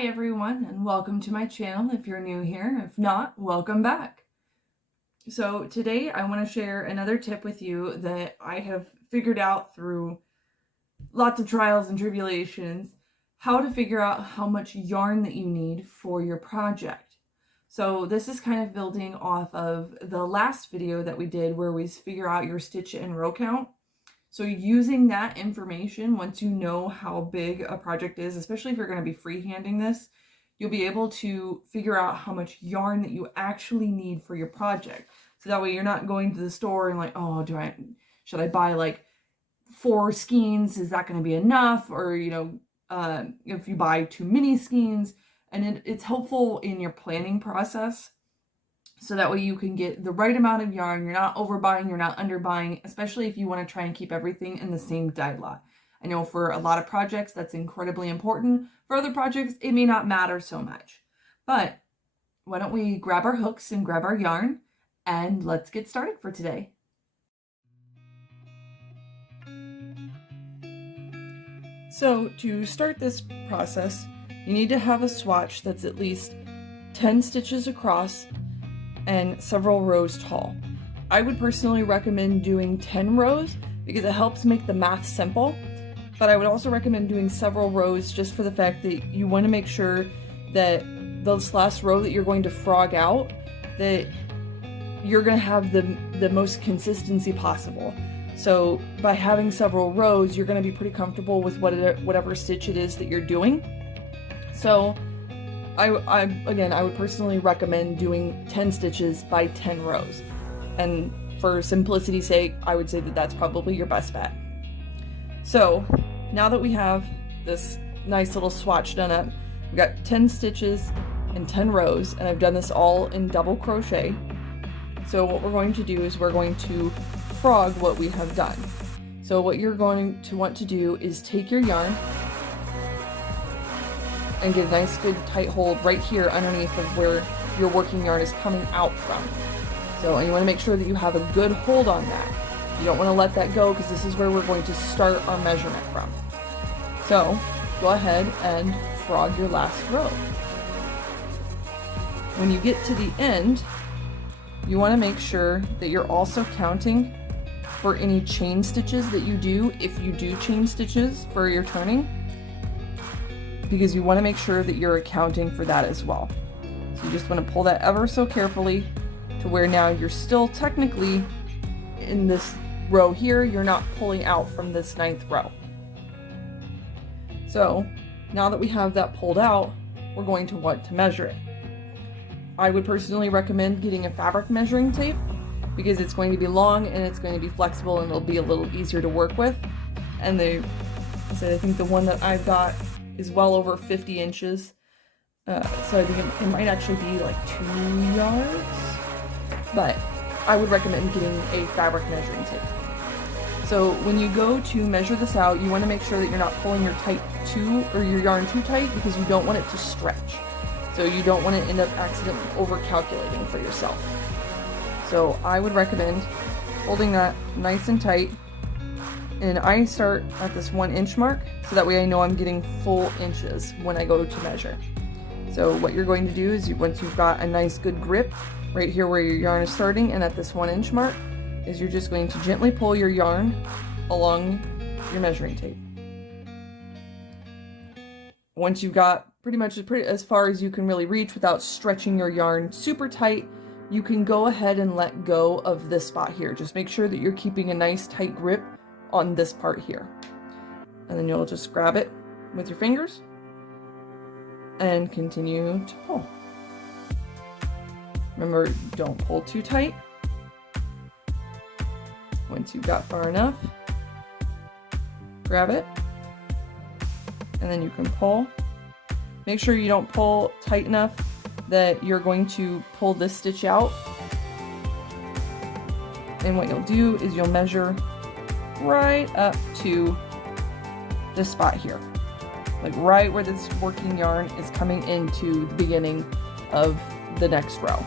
Hi everyone, and welcome to my channel if you're new here. If not, welcome back. So today I want to share another tip with you that I have figured out through lots of trials and tribulations, how to figure out how much yarn that you need for your project. So this is kind of building off of the last video that we did where we figure out your stitch and row count. So using that information, once you know how big a project is, especially if you're going to be freehanding this, you'll be able to figure out how much yarn that you actually need for your project. So that way you're not going to the store and like, oh, should I buy like 4 skeins? Is that going to be enough? Or, if you buy too many skeins, and it's helpful in your planning process. So that way you can get the right amount of yarn. You're not overbuying, you're not underbuying, especially if you want to try and keep everything in the same dye lot. I know for a lot of projects that's incredibly important. For other projects, it may not matter so much. But why don't we grab our hooks and grab our yarn and let's get started for today. So to start this process, you need to have a swatch that's at least 10 stitches across and several rows tall. I would personally recommend doing 10 rows because it helps make the math simple, but I would also recommend doing several rows just for the fact that you want to make sure that this last row that you're going to frog out, that you're going to have the most consistency possible. So by having several rows, you're going to be pretty comfortable with whatever stitch it is that you're doing. So I would personally recommend doing 10 stitches by 10 rows. And for simplicity's sake, I would say that that's probably your best bet. So now that we have this nice little swatch done up, we've got 10 stitches and 10 rows, and I've done this all in double crochet. So what we're going to do is we're going to frog what we have done. So what you're going to want to do is take your yarn and get a nice good tight hold right here underneath of where your working yarn is coming out from. So you want to make sure that you have a good hold on that. You don't want to let that go because this is where we're going to start our measurement from. So go ahead and frog your last row. When you get to the end, you want to make sure that you're also counting for any chain stitches that you do, if you do chain stitches for your turning, because you want to make sure that you're accounting for that as well. So you just want to pull that ever so carefully to where now you're still technically in this row here, you're not pulling out from this 9th row. So now that we have that pulled out, we're going to want to measure it. I would personally recommend getting a fabric measuring tape because it's going to be long and it's going to be flexible and it'll be a little easier to work with. And I think the one that I've got is well over 50 inches. So I think it might actually be like 2 yards. But I would recommend getting a fabric measuring tape. So when you go to measure this out, you want to make sure that you're not pulling your yarn too tight because you don't want it to stretch. So you don't want to end up accidentally over calculating for yourself. So I would recommend holding that nice and tight. And I start at this 1 inch mark, so that way I know I'm getting full inches when I go to measure. So what you're going to do is once you've got a nice good grip right here where your yarn is starting and at this 1 inch mark, is you're just going to gently pull your yarn along your measuring tape. Once you've got pretty much as far as you can really reach without stretching your yarn super tight, you can go ahead and let go of this spot here. Just make sure that you're keeping a nice tight grip on this part here. And then you'll just grab it with your fingers and continue to pull. Remember, don't pull too tight. Once you've got far enough, grab it, and then you can pull. Make sure you don't pull tight enough that you're going to pull this stitch out. And what you'll do is you'll measure right up to this spot here, like right where this working yarn is coming into the beginning of the next row.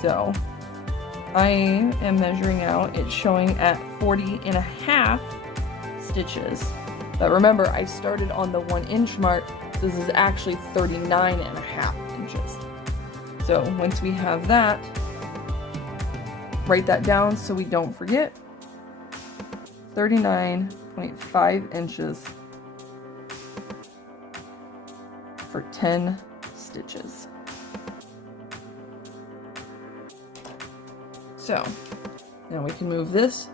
So I am measuring out, it's showing at 40.5 stitches. But remember, I started on the 1 inch mark This is actually 39.5 inches. So once we have that, write that down so we don't forget. 39.5 inches for 10 stitches. So now we can move this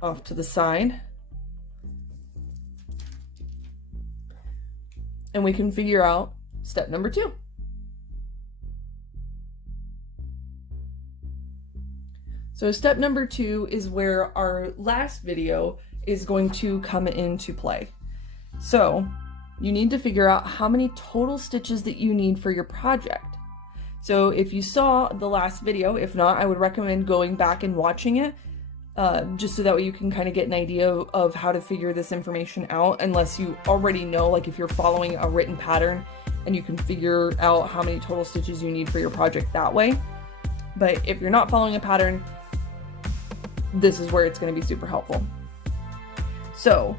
off to the side, and we can figure out step number 2. So step number 2 is where our last video is going to come into play. So you need to figure out how many total stitches that you need for your project. So if you saw the last video, if not, I would recommend going back and watching it, just so that way you can kind of get an idea of how to figure this information out, unless you already know, like if you're following a written pattern and you can figure out how many total stitches you need for your project that way. But if you're not following a pattern, this is where it's going to be super helpful. So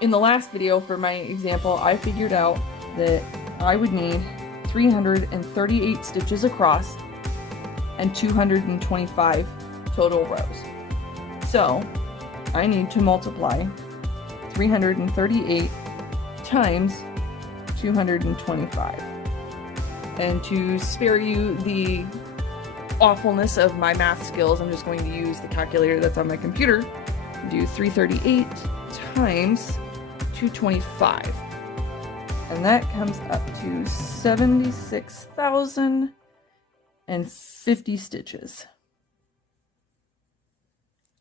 in the last video, for my example, I figured out that I would need 338 stitches across and 225 total rows. So I need to multiply 338 times 225. And to spare you the awfulness of my math skills, I'm just going to use the calculator that's on my computer. Do 338 times 225. And that comes up to 76,050 stitches.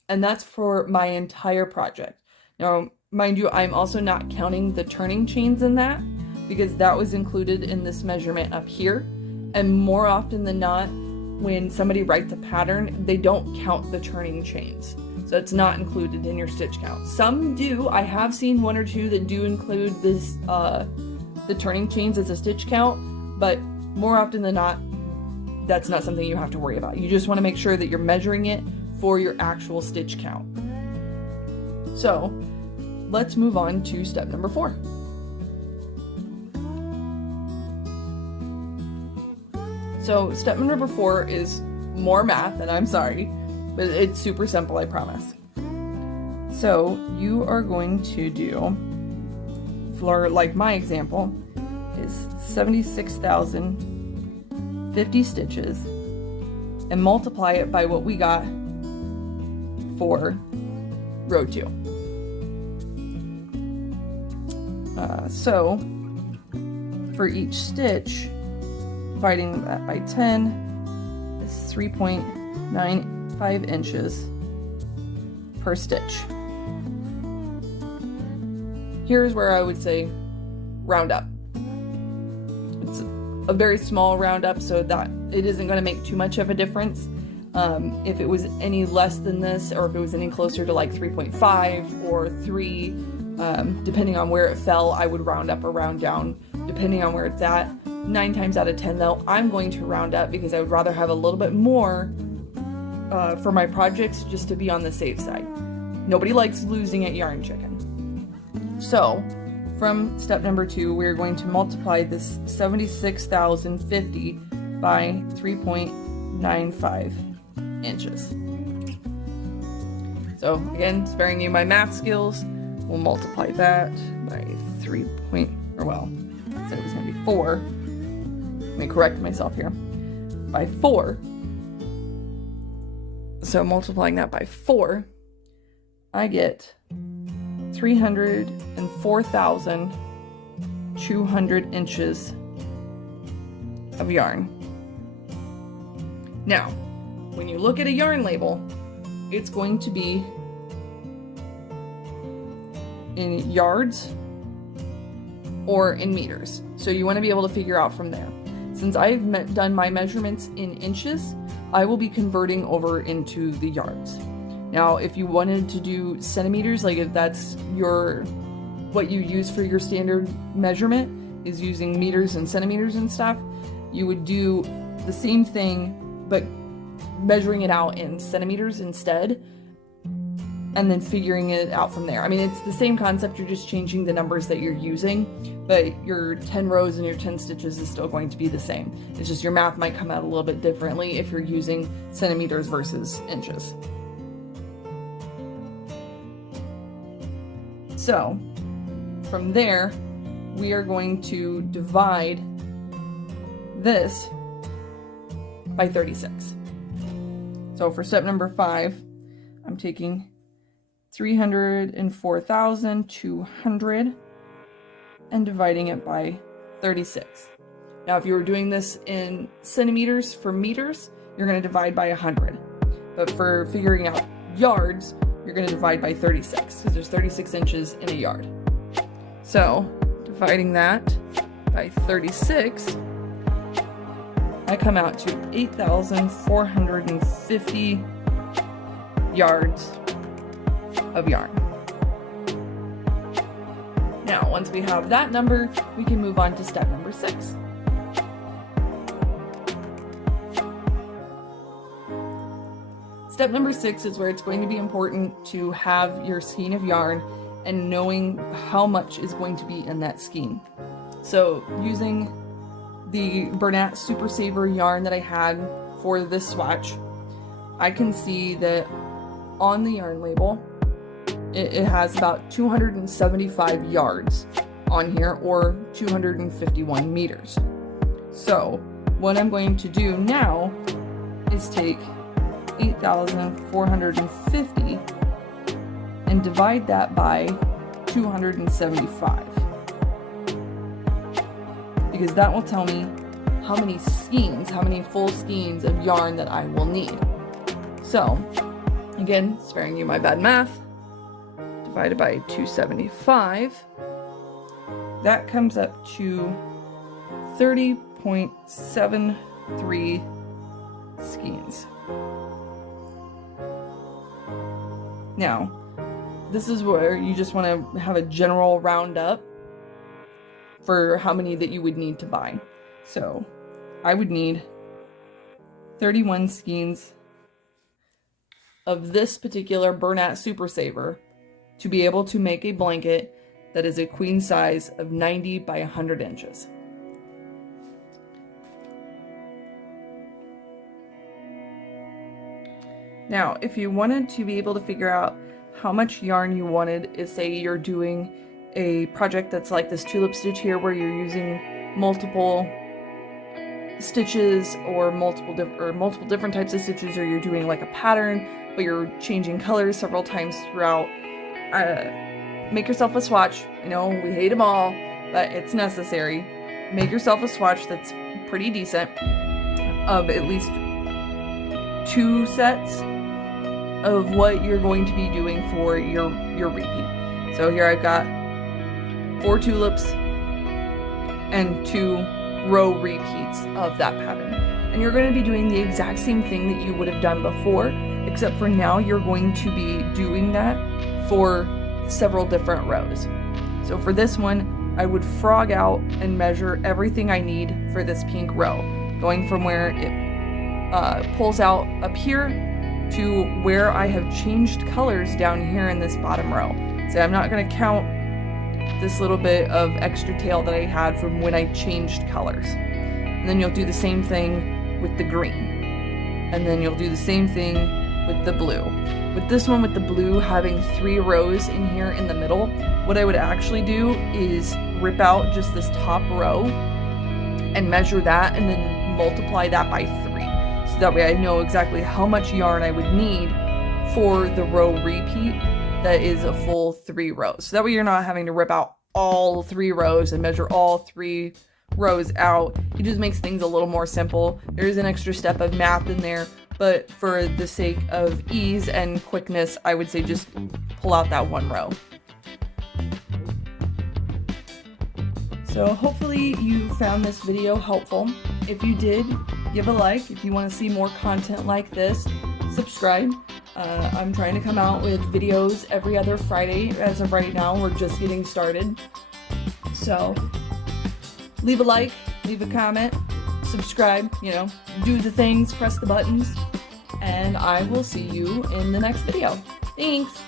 And that's for my entire project. Now, mind you, I'm also not counting the turning chains in that, because that was included in this measurement up here. And more often than not, when somebody writes a pattern, they don't count the turning chains. So it's not included in your stitch count. Some do. I have seen one or two that do include this, the turning chains as a stitch count, but more often than not, that's not something you have to worry about. You just want to make sure that you're measuring it for your actual stitch count. So let's move on to step number 4. So step number 4 is more math, and I'm sorry, but it's super simple, I promise. So you are going to do, for like my example, is 76,050 stitches and multiply it by what we got for row 2. So for each stitch, dividing that by 10 is 3.95 inches per stitch. Here's where I would say round up. It's a very small round up, so that it isn't going to make too much of a difference. If it was any less than this, or if it was any closer to like 3.5 or 3, depending on where it fell, I would round up or round down, depending on where it's at. 9 times out of 10 though, I'm going to round up because I would rather have a little bit more for my projects, just to be on the safe side. Nobody likes losing at yarn chicken. So from step number 2, we're going to multiply this 76,050 by 3.95 inches. So again, sparing you my math skills, we'll multiply that by 4. I said it was going to be 4. Let me correct myself here. By 4. So multiplying that by 4, I get 304,200 inches of yarn. Now, when you look at a yarn label, it's going to be in yards or in meters. So you want to be able to figure out from there. Since I've done my measurements in inches, I will be converting over into the yards. Now, if you wanted to do centimeters, like if that's what you use for your standard measurement is using meters and centimeters and stuff, you would do the same thing, but measuring it out in centimeters instead. and then figuring it out from there. I mean, it's the same concept, you're just changing the numbers that you're using, but your 10 rows and your 10 stitches is still going to be the same. It's just your math might come out a little bit differently if you're using centimeters versus inches. So from there, we are going to divide this by 36. So for step number 5, I'm taking 304,200 and dividing it by 36. Now, if you were doing this in centimeters for meters, you're going to divide by 100. But for figuring out yards, you're going to divide by 36 because there's 36 inches in a yard. So dividing that by 36, I come out to 8,450 yards of yarn. Now, once we have that number, we can move on to step number 6. Step number 6 is where it's going to be important to have your skein of yarn and knowing how much is going to be in that skein. So using the Bernat Super Saver yarn that I had for this swatch, I can see that on the yarn label, it has about 275 yards on here, or 251 meters. So what I'm going to do now is take 8,450 and divide that by 275, because that will tell me how many skeins, how many full skeins of yarn that I will need. So again, sparing you my bad math, divided by 275, that comes up to 30.73 skeins. Now, this is where you just want to have a general roundup for how many that you would need to buy. So I would need 31 skeins of this particular Bernat Super Saver to be able to make a blanket that is a queen size of 90 by 100 inches. Now, if you wanted to be able to figure out how much yarn you wanted, is say you're doing a project that's like this tulip stitch here where you're using multiple stitches or multiple different types of stitches, or you're doing like a pattern but you're changing colors several times throughout, make yourself a swatch. I know we hate them all, but it's necessary. Make yourself a swatch that's pretty decent, of at least 2 sets of what you're going to be doing for your repeat. So here I've got 4 tulips and 2 row repeats of that pattern. And you're going to be doing the exact same thing that you would have done before, except for now you're going to be doing that for several different rows. So for this one, I would frog out and measure everything I need for this pink row, going from where it pulls out up here to where I have changed colors down here in this bottom row. So I'm not going to count this little bit of extra tail that I had from when I changed colors. And then you'll do the same thing with the green. And then you'll do the same thing with the blue. With this one, with the blue having 3 rows in here in the middle, what I would actually do is rip out just this top row and measure that and then multiply that by 3. So that way I know exactly how much yarn I would need for the row repeat that is a full 3 rows. So that way you're not having to rip out all 3 rows and measure all 3 rows out. It just makes things a little more simple. There is an extra step of math in there, but for the sake of ease and quickness, I would say just pull out that 1 row. So hopefully you found this video helpful. If you did, give a like. If you want to see more content like this, subscribe. I'm trying to come out with videos every other Friday. As of right now, we're just getting started. So leave a like, leave a comment, subscribe, do the things, press the buttons, and I will see you in the next video. Thanks.